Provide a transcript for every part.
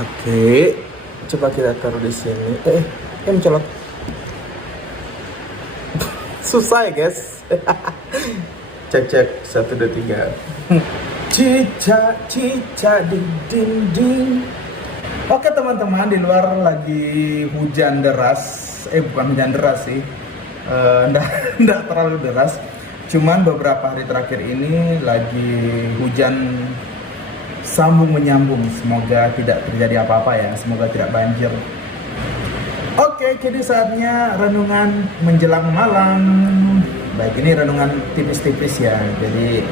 Oke, coba kita taruh di sini. Mencolok. Susah ya guys. Cek cek 1 2 3. Cicak cicak di dinding. Oke teman-teman, di luar lagi hujan deras. Bukan hujan deras sih. Nggak terlalu deras. Cuman beberapa hari terakhir ini lagi hujan sambung menyambung. Semoga tidak terjadi apa-apa ya. Semoga tidak banjir. Oke, jadi saatnya renungan menjelang malam. Baik, ini renungan tipis-tipis ya. Jadi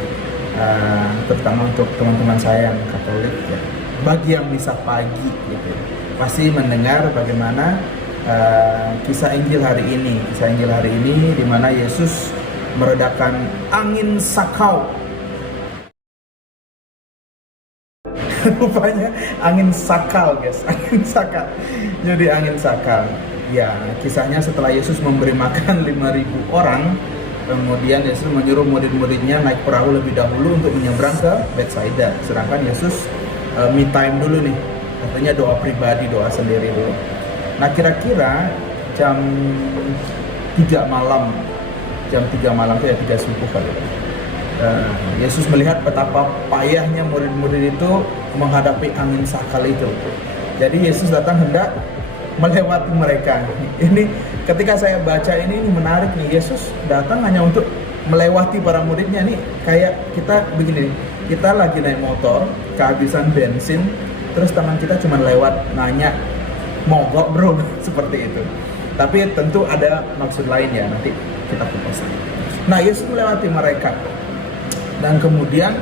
terutama untuk teman-teman saya yang Katolik ya. Bagi yang bisa pagi gitu, pasti mendengar bagaimana kisah Injil hari ini. Kisah Injil hari ini di mana Yesus meredakan angin sakau. Rupanya angin sakal guys, angin sakal. Jadi angin sakal. Ya, kisahnya setelah Yesus memberi makan 5.000 orang, kemudian Yesus menyuruh murid-muridnya naik perahu lebih dahulu untuk menyeberang ke Betsaida. Sedangkan Yesus me time dulu nih, katanya doa pribadi, doa sendiri dulu. Nah kira-kira jam 3 malam itu ya 3 subuh kali ya. Yesus melihat betapa payahnya murid-murid itu menghadapi angin sakal itu. Jadi Yesus datang hendak melewati mereka. Ini ketika saya baca ini menarik nih. Yesus datang hanya untuk melewati para muridnya nih. Kayak kita begini, kita lagi naik motor, kehabisan bensin, terus teman kita cuma lewat nanya, mogok bro, seperti itu. Tapi tentu ada maksud lain ya, nanti kita kupas. Nah Yesus melewati mereka. Dan kemudian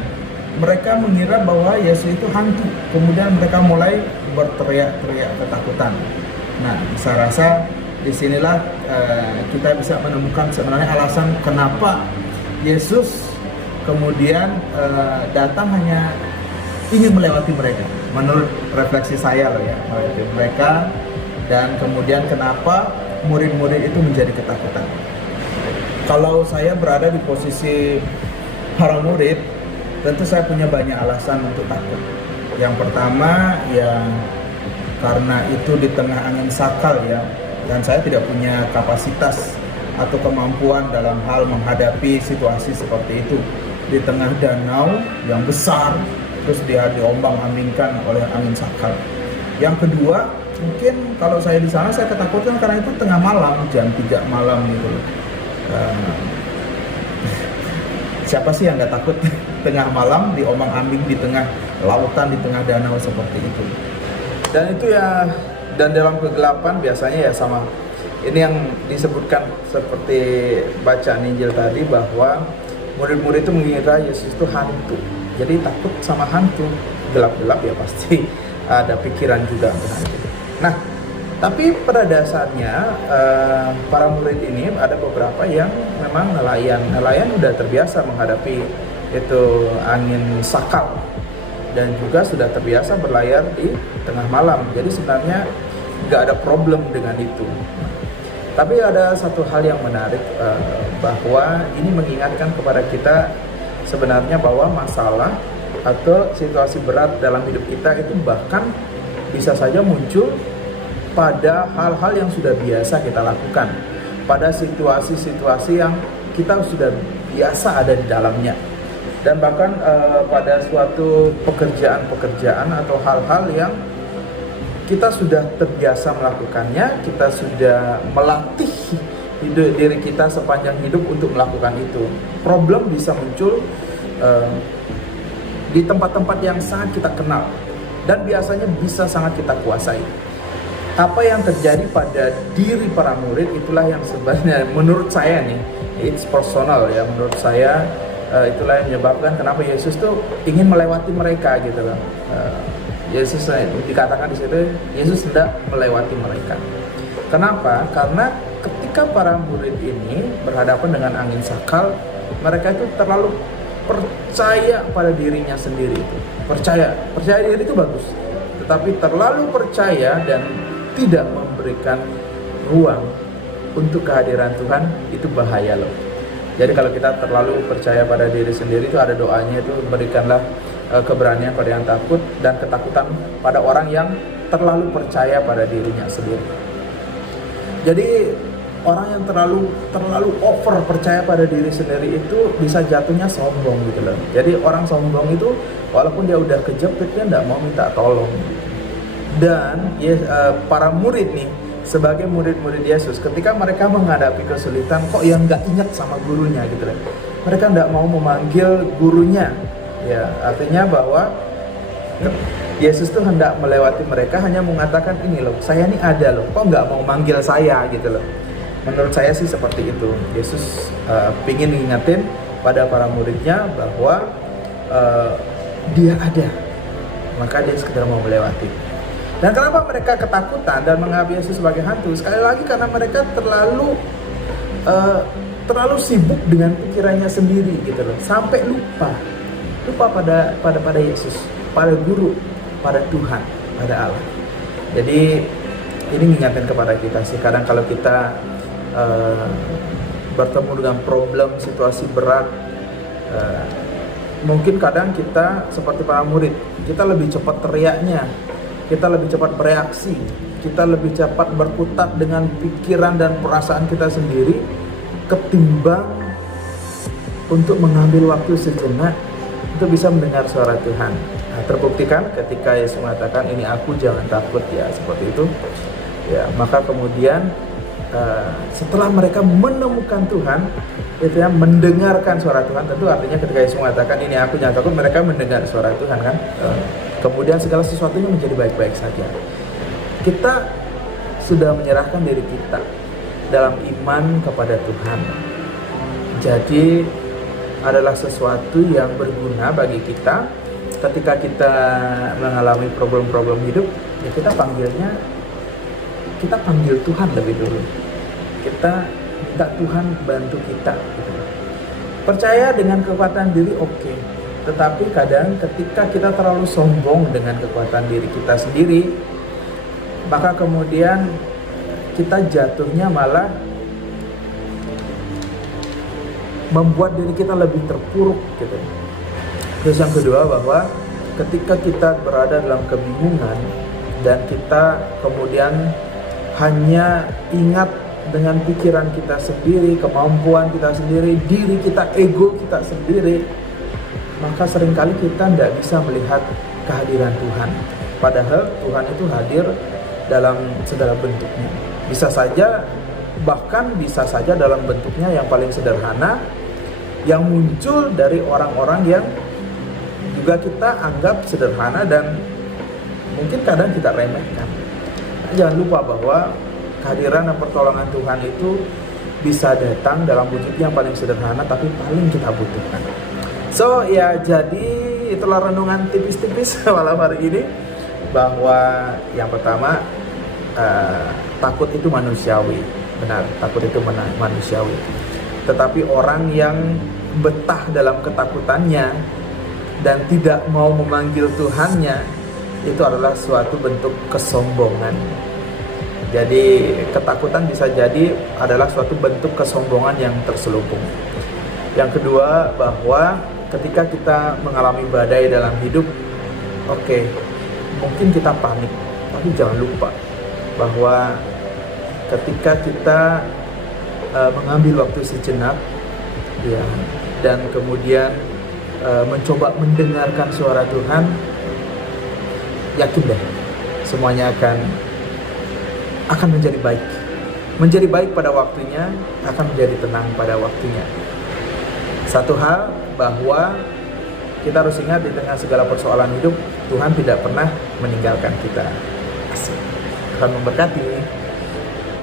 mereka mengira bahwa Yesus itu hantu. Kemudian mereka mulai berteriak-teriak ketakutan. Nah, saya rasa disinilah kita bisa menemukan sebenarnya alasan kenapa Yesus kemudian datang hanya ingin melewati mereka. Menurut refleksi saya loh ya, melewati mereka. Dan kemudian kenapa murid-murid itu menjadi ketakutan. Kalau saya berada di posisi para murid, tentu saya punya banyak alasan untuk takut. Yang pertama ya karena itu di tengah angin sakal ya, dan saya tidak punya kapasitas atau kemampuan dalam hal menghadapi situasi seperti itu. Di tengah danau yang besar, terus dia diombang-ambingkan oleh angin sakal. Yang kedua, mungkin kalau saya di sana saya ketakutan karena itu tengah malam, jam 3 malam gitu. Siapa sih yang nggak takut tengah malam diombang-ambing di tengah lautan, di tengah danau seperti itu. Dan itu ya, dan dalam kegelapan biasanya ya sama. Ini yang disebutkan seperti bacaan Injil tadi bahwa murid-murid itu mengira Yesus itu hantu. Jadi takut sama hantu, gelap-gelap ya pasti ada pikiran juga untuk hantu. Nah, tapi pada dasarnya para murid ini ada beberapa yang memang nelayan udah terbiasa menghadapi itu angin sakal dan juga sudah terbiasa berlayar di tengah malam. Jadi sebenarnya nggak ada problem dengan itu. Tapi ada satu hal yang menarik bahwa ini mengingatkan kepada kita sebenarnya bahwa masalah atau situasi berat dalam hidup kita itu bahkan bisa saja muncul pada hal-hal yang sudah biasa kita lakukan, pada situasi-situasi yang kita sudah biasa ada di dalamnya, dan bahkan pada suatu pekerjaan-pekerjaan atau hal-hal yang kita sudah terbiasa melakukannya, kita sudah melatih diri kita sepanjang hidup untuk melakukan itu. Problem bisa muncul di tempat-tempat yang sangat kita kenal dan biasanya bisa sangat kita kuasai. Apa yang terjadi pada diri para murid itulah yang sebenarnya menurut saya nih, it's personal ya, menurut saya itulah yang menyebabkan kenapa Yesus tuh ingin melewati mereka gitu loh. Yesus dikatakan di situ Yesus hendak melewati mereka. Kenapa? Karena ketika para murid ini berhadapan dengan angin sakal, mereka itu terlalu percaya pada dirinya sendiri. Percaya diri itu bagus, tetapi terlalu percaya dan tidak memberikan ruang untuk kehadiran Tuhan itu bahaya loh. Jadi kalau kita terlalu percaya pada diri sendiri itu ada doanya itu, berikanlah keberanian pada yang takut dan ketakutan pada orang yang terlalu percaya pada dirinya sendiri. Jadi orang yang terlalu over percaya pada diri sendiri itu bisa jatuhnya sombong gitu loh. Jadi orang sombong itu walaupun dia udah kejepit, dia nggak mau minta tolong. Dan para murid nih, sebagai murid-murid Yesus, ketika mereka menghadapi kesulitan, kok yang nggak ingat sama gurunya gitu loh. Mereka nggak mau memanggil gurunya. Ya, artinya bahwa Yesus tuh hendak melewati mereka, hanya mengatakan, ini loh, saya ini ada loh, kok nggak mau manggil saya gitu loh. Menurut saya sih seperti itu. Yesus pingin ngingetin pada para muridnya bahwa dia ada, maka dia sekedar mau melewati. Dan kenapa mereka ketakutan dan menganggap Yesus sebagai hantu? Sekali lagi karena mereka terlalu sibuk dengan pikirannya sendiri gitu loh, sampai lupa pada Yesus, pada guru, pada Tuhan, pada Allah. Jadi ini mengingatkan kepada kita sih, kadang kalau kita bertemu dengan problem, situasi berat, mungkin kadang kita seperti para murid, kita lebih cepat teriaknya, kita lebih cepat bereaksi, kita lebih cepat berkutat dengan pikiran dan perasaan kita sendiri, ketimbang untuk mengambil waktu sejenak untuk bisa mendengar suara Tuhan. Nah, terbuktikan ketika Yesus mengatakan, ini aku, jangan takut, ya seperti itu. Ya, maka kemudian setelah mereka menemukan Tuhan, itu ya, mendengarkan suara Tuhan, tentu artinya ketika Yesus mengatakan, ini aku, jangan takut, mereka mendengar suara Tuhan kan. Kemudian segala sesuatunya menjadi baik-baik saja. Kita sudah menyerahkan diri kita dalam iman kepada Tuhan. Jadi adalah sesuatu yang berguna bagi kita ketika kita mengalami problem-problem hidup. Ya kita panggil Tuhan lebih dulu. Kita minta Tuhan bantu kita gitu. Percaya dengan kekuatan diri oke. Tetapi kadang ketika kita terlalu sombong dengan kekuatan diri kita sendiri, maka kemudian kita jatuhnya malah membuat diri kita lebih terpuruk gitu. Terus yang kedua, bahwa ketika kita berada dalam kebingungan dan kita kemudian hanya ingat dengan pikiran kita sendiri, kemampuan kita sendiri, diri kita, ego kita sendiri, maka seringkali kita tidak bisa melihat kehadiran Tuhan. Padahal Tuhan itu hadir dalam segala bentuknya. Bisa saja, bahkan bisa saja dalam bentuknya yang paling sederhana, yang muncul dari orang-orang yang juga kita anggap sederhana dan mungkin kadang kita remehkan. Jangan lupa bahwa kehadiran dan pertolongan Tuhan itu bisa datang dalam wujud yang paling sederhana tapi paling kita butuhkan. So ya, jadi itulah renungan tipis-tipis malam hari ini, bahwa yang pertama, takut itu manusiawi. Benar, takut itu manusiawi. Tetapi orang yang betah dalam ketakutannya dan tidak mau memanggil Tuhannya, itu adalah suatu bentuk kesombongan. Jadi ketakutan bisa jadi adalah suatu bentuk kesombongan yang terselubung. Yang kedua, bahwa ketika kita mengalami badai dalam hidup, oke, mungkin kita panik, tapi jangan lupa bahwa ketika kita mengambil waktu sejenak, ya, dan kemudian mencoba mendengarkan suara Tuhan, yakin deh, semuanya akan menjadi baik. Menjadi baik pada waktunya, akan menjadi tenang pada waktunya. Satu hal, bahwa kita harus ingat di tengah segala persoalan hidup, Tuhan tidak pernah meninggalkan kita. Asik. Tuhan memberkati.